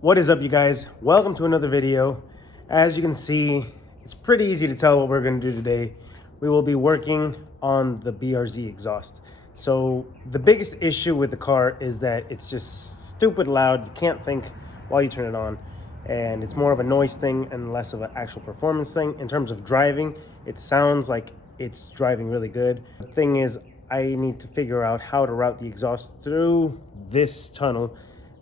What is up, you guys? Welcome to another video. As you can see, it's pretty easy to tell what we're going to do today. We will be working on the BRZ exhaust. So the biggest issue with the car is that it's just stupid loud. You can't think while you turn it on, and it's more of a noise thing and less of an actual performance thing. In terms of driving, it sounds like it's driving really good. The thing is, I need to figure out how to route the exhaust through this tunnel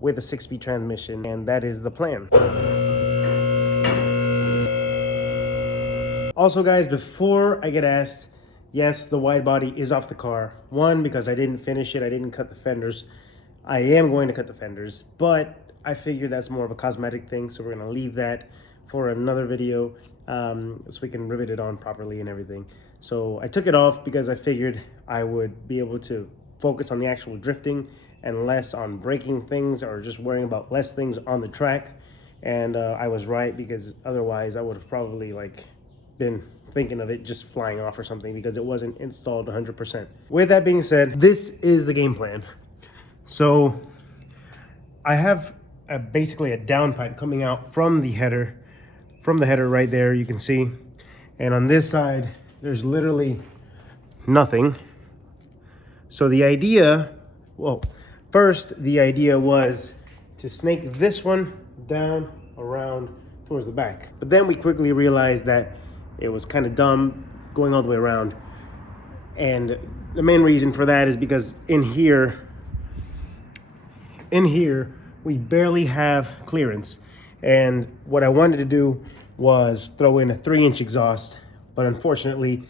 with a 6-speed transmission, and that is the plan. Also, guys, before I get asked, yes, the wide body is off the car. One, because I didn't finish it, I didn't cut the fenders. I am going to cut the fenders, but I figured that's more of a cosmetic thing, so we're gonna leave that for another video so we can rivet it on properly and everything. So I took it off because I figured I would be able to focus on the actual drifting and less on breaking things or just worrying about less things on the track. And I was right, because otherwise I would have probably been thinking of it just flying off or something, because it wasn't installed 100%. With that being said, this is the game plan. So I have basically a downpipe coming out from the header right there, you can see. And on this side, there's literally nothing. So the idea, well, first, the idea was to snake this one down around towards the back. But then we quickly realized that it was kind of dumb going all the way around. And the main reason for that is because in here, we barely have clearance. And what I wanted to do was throw in a 3-inch exhaust, but unfortunately,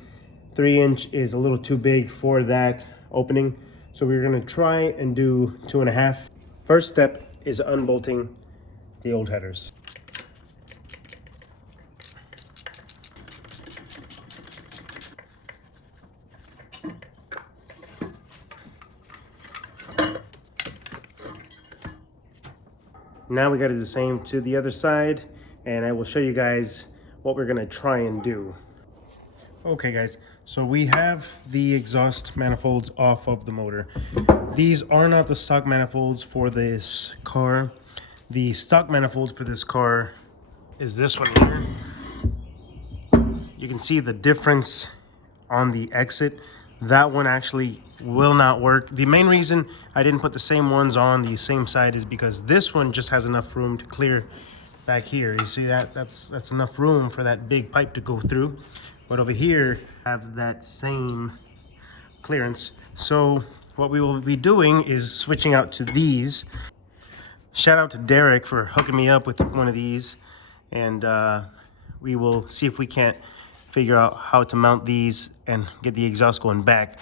3-inch is a little too big for that opening. So we're gonna try and do 2.5. First step is unbolting the old headers. Now we gotta do the same to the other side, and I will show you guys what we're gonna try and do. Okay, guys, so we have the exhaust manifolds off of the motor. These are not the stock manifolds for this car. The stock manifold for this car is this one here. You can see the difference on the exit. That one actually will not work. The main reason I didn't put the same ones on the same side is because this one just has enough room to clear back here. You see that? That's enough room for that big pipe to go through. But over here, I have that same clearance. So what we will be doing is switching out to these. Shout out to Derek for hooking me up with one of these. And we will see if we can't figure out how to mount these and get the exhaust going back.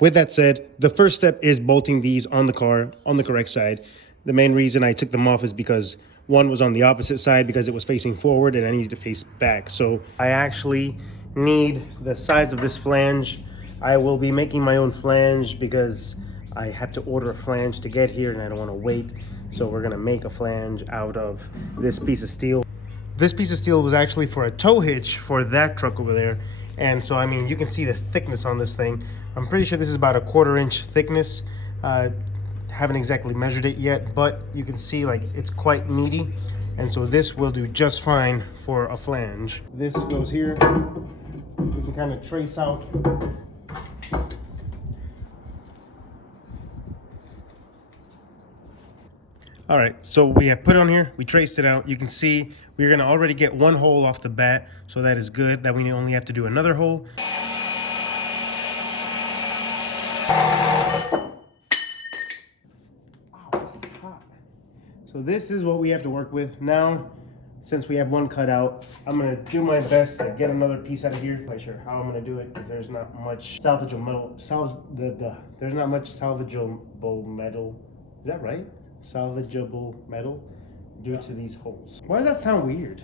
With that said, the first step is bolting these on the car on the correct side. The main reason I took them off is because one was on the opposite side because it was facing forward and I needed to face back. So I actually need the size of this flange. I will be making my own flange because I have to order a flange to get here and I don't want to wait. So we're gonna make a flange out of this piece of steel. This piece of steel was actually for a tow hitch for that truck over there. And so, I mean, you can see the thickness on this thing. I'm pretty sure this is about a 1/4 inch thickness. Haven't exactly measured it yet, but you can see it's quite meaty. And so this will do just fine for a flange. This goes here. We can kind of trace out. All right, so we have put it on here, we traced it out. You can see we're gonna already get one hole off the bat, so that is good. That we only have to do another hole. So this is what we have to work with. Now, since we have one cut out, I'm gonna do my best to get another piece out of here. I'm not sure how I'm gonna do it because there's not much salvageable metal. There's not much salvageable metal. Is that right? Salvageable metal due to these holes. Why does that sound weird?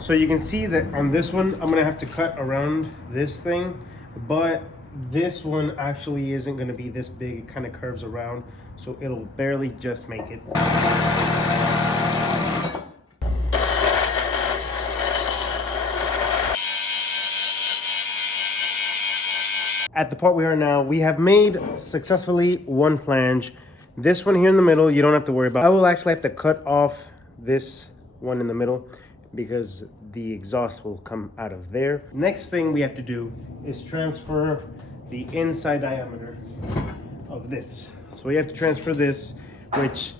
So you can see that on this one, I'm gonna have to cut around this thing, but this one actually isn't gonna be this big. It kind of curves around, so it'll barely just make it. at the part we are now, we have made successfully one flange. This one here in the middle, you don't have to worry about. I will actually have to cut off this one in the middle because the exhaust will come out of there. Next thing we have to do is transfer the inside diameter of this. So we have to transfer this, which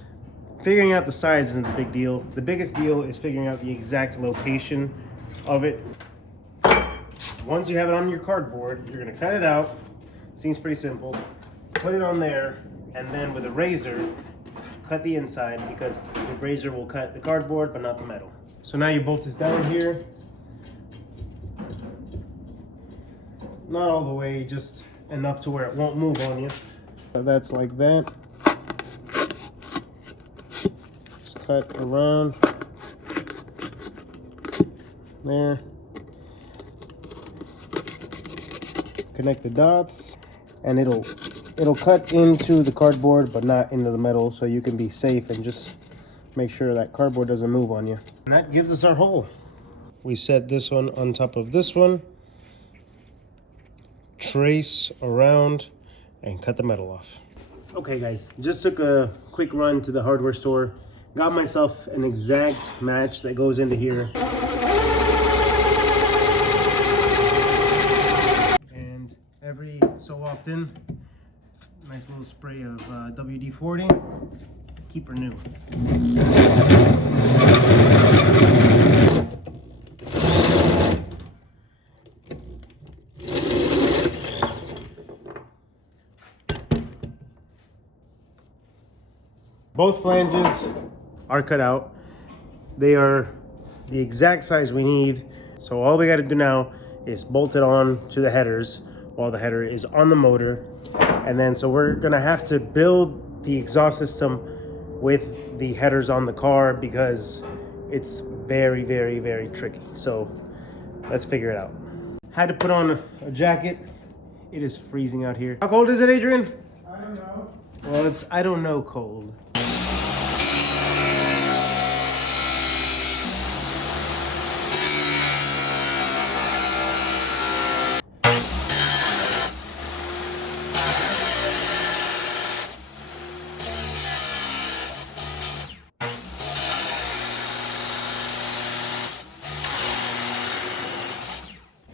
figuring out the size isn't the big deal. The biggest deal is figuring out the exact location of it. Once you have it on your cardboard, you're gonna cut it out. Seems pretty simple. Put it on there, and then with a razor, cut the inside because the razor will cut the cardboard, but not the metal. So now you bolt this down here. Not all the way, just enough to where it won't move on you. So that's like that. Just cut around there. Connect the dots, and it'll cut into the cardboard but not into the metal, so you can be safe and just make sure that cardboard doesn't move on you. And that gives us our hole. We set this one on top of this one, trace around, and cut the metal off. Okay guys, just took a quick run to the hardware store, got myself an exact match that goes into here. And every so often, nice little spray of WD-40, keep her new. Both flanges are cut out. They are the exact size we need. So all we got to do now is bolt it on to the headers while the header is on the motor. And then so we're gonna have to build the exhaust system with the headers on the car because it's very, very, very tricky. So let's figure it out. Had to put on a jacket. It is freezing out here. How cold is it, Adrian? I don't know. Well, it's I don't know cold.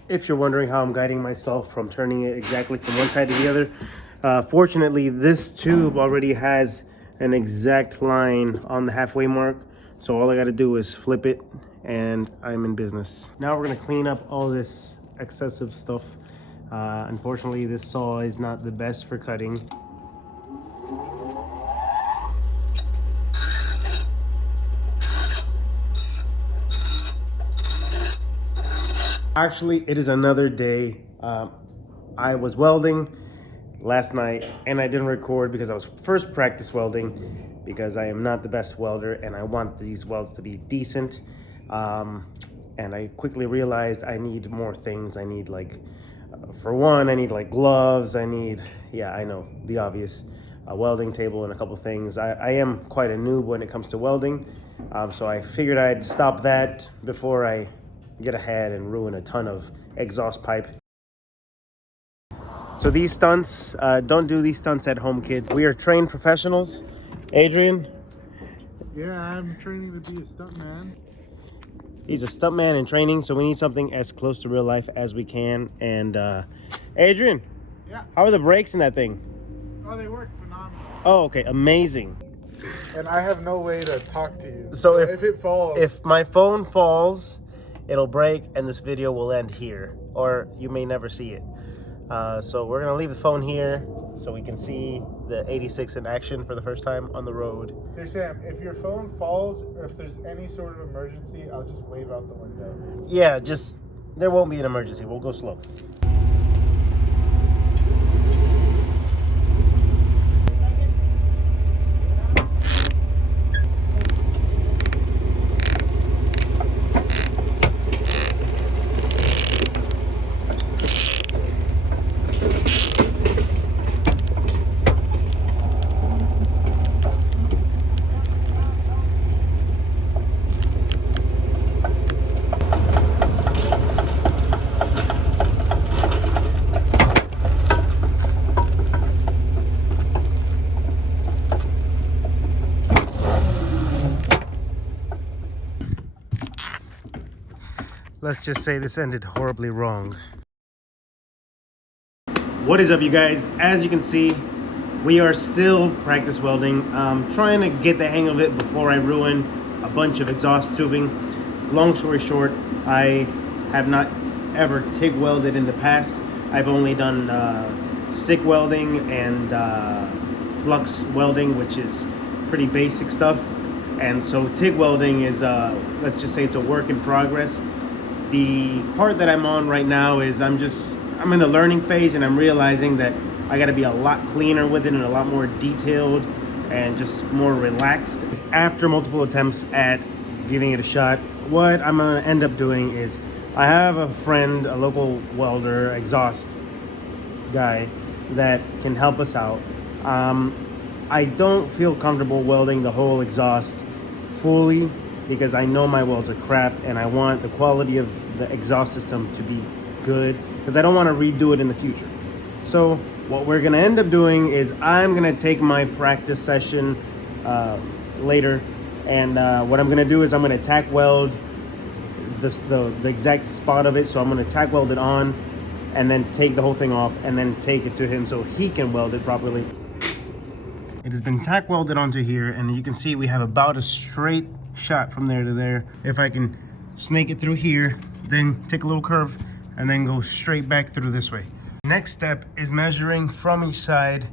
If you're wondering how I'm guiding myself from turning it exactly from one side to the other, fortunately this tube already has an exact line on the halfway mark, so all I got to do is flip it and I'm in business. Now we're going to clean up all this excessive stuff. Unfortunately this saw is not the best for cutting. Actually, it is another day. I was welding last night and I didn't record because I was first practice welding because I am not the best welder and I want these welds to be decent. And I quickly realized I need more things. I need for one, I need gloves. I need, yeah, I know, the obvious, a welding table and a couple things. I am quite a noob when it comes to welding. So I figured I'd stop that before I get ahead and ruin a ton of exhaust pipe. So these stunts, don't do these stunts at home, kids. We are trained professionals. Adrian? Yeah, I'm training to be a stuntman. He's a stuntman in training, so we need something as close to real life as we can. And Adrian? Yeah? How are the brakes in that thing? Oh, they work phenomenal. Oh, okay, amazing. And I have no way to talk to you. So if it falls... If my phone falls, it'll break and this video will end here, or you may never see it. So we're gonna leave the phone here so we can see the 86 in action for the first time on the road. Here, Sam, if your phone falls or if there's any sort of emergency, I'll just wave out the window. Yeah, there won't be an emergency. We'll go slow. let's just say this ended horribly wrong. What is up, you guys? As you can see, we are still practice welding. Trying to get the hang of it before I ruin a bunch of exhaust tubing. Long story short, I have not ever TIG welded in the past. I've only done stick welding and flux welding, which is pretty basic stuff. And so TIG welding is, let's just say it's a work in progress. The part that I'm on right now is I'm in the learning phase, and I'm realizing that I got to be a lot cleaner with it and a lot more detailed and just more relaxed. After multiple attempts at giving it a shot, what I'm going to end up doing is I have a friend, a local welder, exhaust guy that can help us out. I don't feel comfortable welding the whole exhaust fully because I know my welds are crap, and I want the quality of the exhaust system to be good because I don't want to redo it in the future. So what we're going to end up doing is I'm going to take my practice session later, and what I'm going to do is I'm going to tack weld the exact spot of it. So I'm going to tack weld it on and then take the whole thing off and then take it to him so he can weld it properly. It has been tack welded onto here, and you can see we have about a straight shot from there to there. If I can snake it through here, then take a little curve and then go straight back through this way. Next step is measuring from each side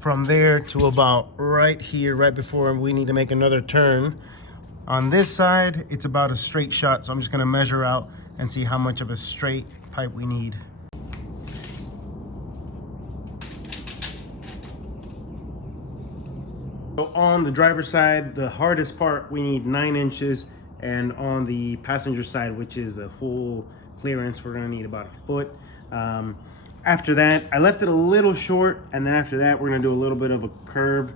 from there to about right here, right before we need to make another turn. On this side, it's about a straight shot, so I'm just gonna measure out and see how much of a straight pipe we need. So on the driver's side, the hardest part, we need 9 inches, and on the passenger side, which is the full clearance, we're gonna need about a foot. After that, I left it a little short, and then after that, we're gonna do a little bit of a curve.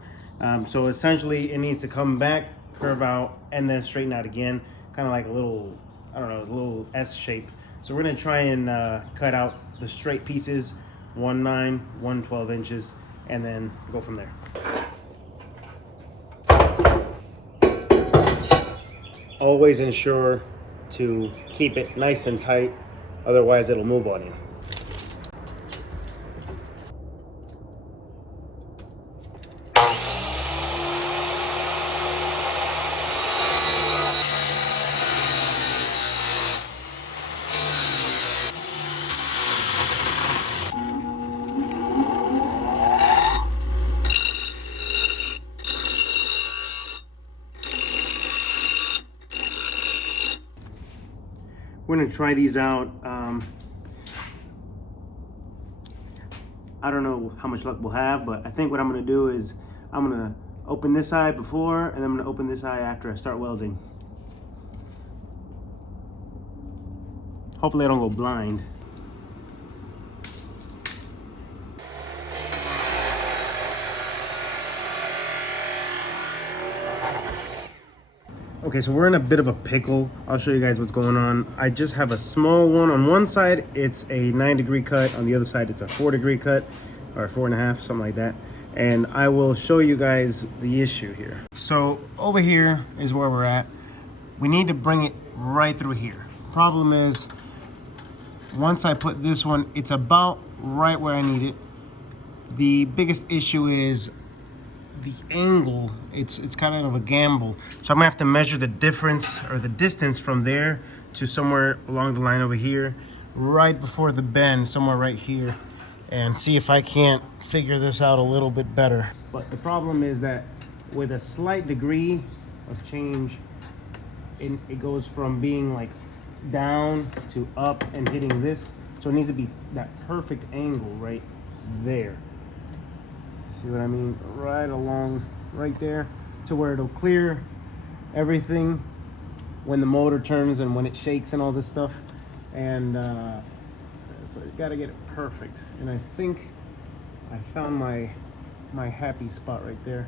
So essentially, it needs to come back, curve out, and then straighten out again, kind of like a little, I don't know, a little S shape. So we're gonna try and cut out the straight pieces, 1 9, 1 12 inches, and then go from there. Always ensure to keep it nice and tight, otherwise it'll move on you. We're gonna try these out. I don't know how much luck we'll have, but I think what I'm gonna do is I'm gonna open this eye before, and I'm gonna open this eye after I start welding. Hopefully I don't go blind. Okay, so we're in a bit of a pickle. I'll show you guys what's going on. I just have a small one. On one side, it's a 9-degree cut. On the other side, it's a 4-degree cut, or 4.5, something like that. And I will show you guys the issue here. So over here is where we're at. We need to bring it right through here. Problem is, once I put this one, it's about right where I need it. The biggest issue is the angle. It's kind of a gamble, so I'm gonna have to measure the difference or the distance from there to somewhere along the line over here, right before the bend, somewhere right here, and see if I can't figure this out a little bit better. But the problem is that with a slight degree of change, it goes from being like down to up and hitting this, so it needs to be that perfect angle right there. See what I mean? Right along, right there, to where it'll clear everything when the motor turns and when it shakes and all this stuff. And so you gotta get it perfect. And I think I found my happy spot right there.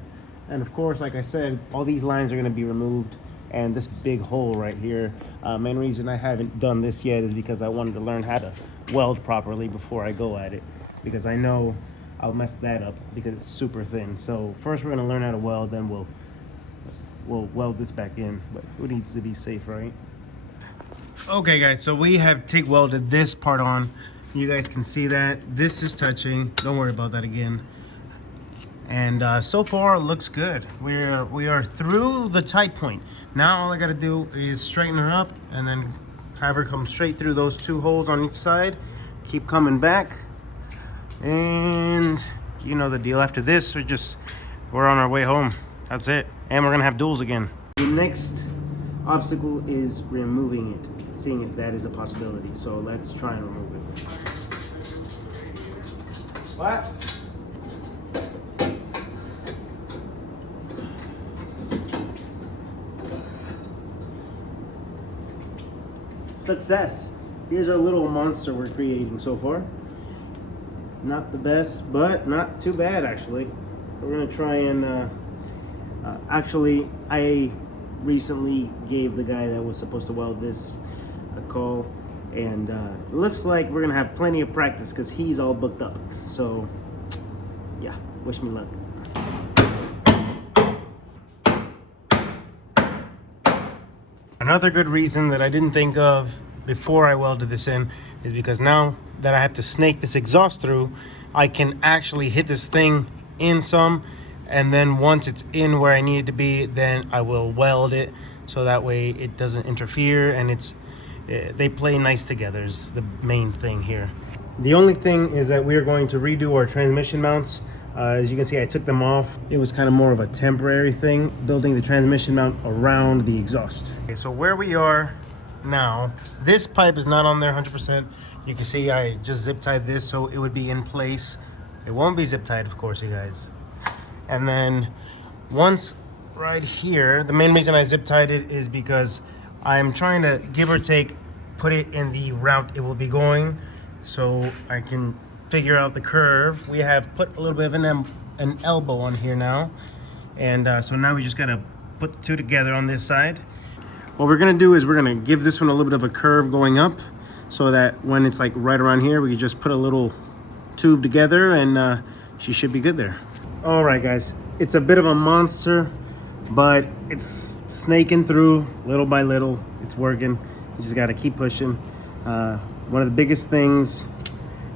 And of course, like I said, all these lines are gonna be removed, and this big hole right here. Main reason I haven't done this yet is because I wanted to learn how to weld properly before I go at it, because I know I'll mess that up because it's super thin. So first we're gonna learn how to weld, then we'll weld this back in. But who needs to be safe, right? Okay guys, so we have TIG welded this part on. You guys can see that. This is touching. Don't worry about that again. And so far it looks good. We are through the tight point. Now all I gotta do is straighten her up and then have her come straight through those 2 holes on each side. Keep coming back. And you know the deal. After this, we're on our way home. That's it. And we're gonna have duels again. The next obstacle is removing it, seeing if that is a possibility. So let's try and remove it. What? Success. Here's our little monster we're creating so far. Not the best, but not too bad actually. We're gonna try and actually, I recently gave the guy that was supposed to weld this a call, and it looks like we're gonna have plenty of practice because he's all booked up. So yeah, wish me luck. Another good reason that I didn't think of before I welded this in is because now that I have to snake this exhaust through, I can actually hit this thing in some, and then once it's in where I need it to be, then I will weld it so that way it doesn't interfere and they play nice together is the main thing here. The only thing is that we are going to redo our transmission mounts. As you can see, I took them off. It was kind of more of a temporary thing, building the transmission mount around the exhaust. Okay, so where we are now, this pipe is not on there 100%. You can see I just zip tied this so it would be in place. It won't be zip tied, of course, you guys. And then once right here, the main reason I zip tied it is because I'm trying to give or take, put it in the route it will be going so I can figure out the curve. We have put a little bit of an elbow on here now, and so now we just gotta put the 2 together on this side. What we're gonna do is we're gonna give this one a little bit of a curve going up so that when it's like right around here, we can just put a little tube together and she should be good there. All right guys, it's a bit of a monster, but it's snaking through little by little. It's working. You just gotta keep pushing. One of the biggest things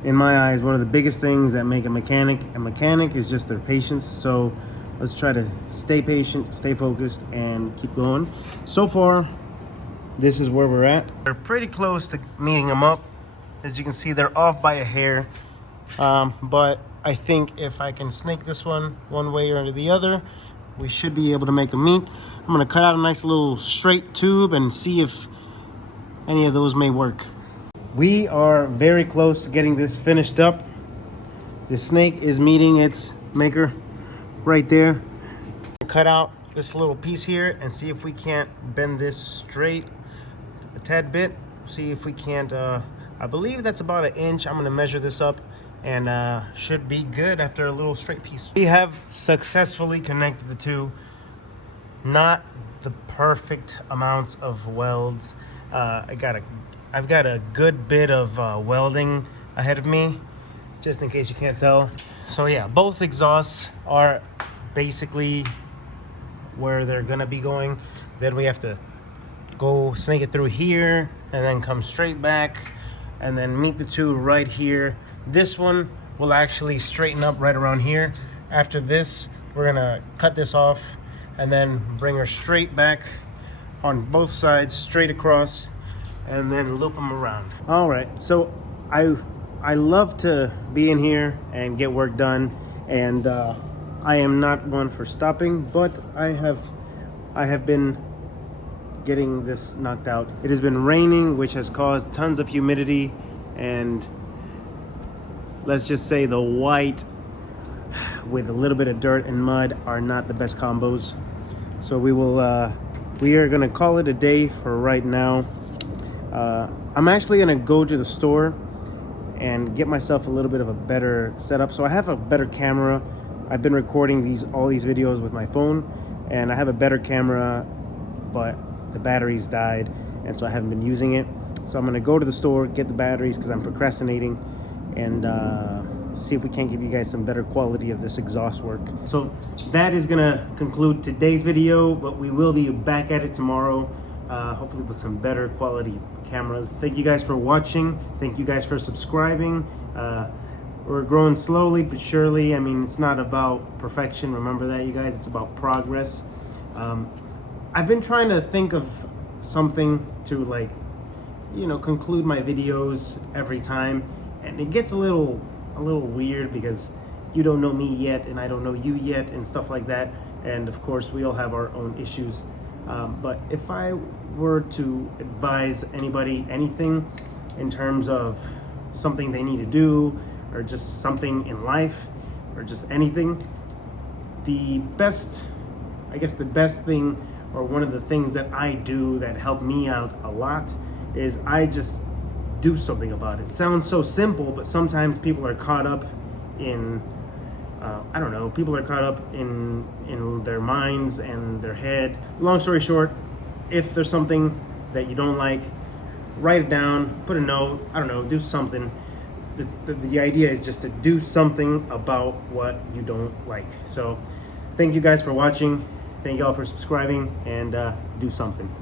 in my eyes, one of the biggest things that make a mechanic is just their patience. So let's try to stay patient, stay focused, and keep going. So far, this is where we're at. We're pretty close to meeting them up. As you can see, they're off by a hair. But I think if I can snake this one way or the other, we should be able to make them meet. I'm gonna cut out a nice little straight tube and see if any of those may work. We are very close to getting this finished up. The snake is meeting its maker right there. Cut out this little piece here and see if we can't bend this straight a tad bit. See if we can't, I believe that's about 1 inch. I'm gonna measure this up and should be good after a little straight piece. We have successfully connected the 2. Not the perfect amounts of welds. I've got a good bit of welding ahead of me, just in case you can't tell. So yeah, both exhausts are basically where they're gonna be going. Then we have to go snake it through here and then come straight back and then meet the 2 right here. This one will actually straighten up right around here. After this, we're gonna cut this off and then bring her straight back on both sides, straight across, and then loop them around. All right, so I love to be in here and get work done, and I am not one for stopping, but I have been getting this knocked out. It has been raining, which has caused tons of humidity, and let's just say the white with a little bit of dirt and mud are not the best combos. So we are gonna call it a day for right now. I'm actually gonna go to the store and get myself a little bit of a better setup. So I have a better camera. I've been recording all these videos with my phone, and I have a better camera, but the batteries died, and so I haven't been using it. So I'm gonna go to the store, get the batteries because I'm procrastinating, and see if we can't give you guys some better quality of this exhaust work. So that is gonna conclude today's video, but we will be back at it tomorrow. hopefully with some better quality cameras. Thank you guys for watching. Thank you guys for subscribing. We're growing slowly but surely. I mean, it's not about perfection. Remember that, you guys. It's about progress. I've been trying to think of something to, like, you know, conclude my videos every time, and it gets a little weird because you don't know me yet and I don't know you yet and stuff like that. And of course, we all have our own issues. But if I were to advise anybody anything in terms of something they need to do, or just something in life, or just anything, the best thing, or one of the things that I do that helped me out a lot, is I just do something about it. Sounds so simple, but sometimes people are caught up in I don't know, people are caught up in their minds and their head. Long story short, if there's something that you don't like, write it down, put a note, I don't know, do something. The idea is just to do something about what you don't like. So thank you guys for watching. Thank y'all for subscribing, and do something.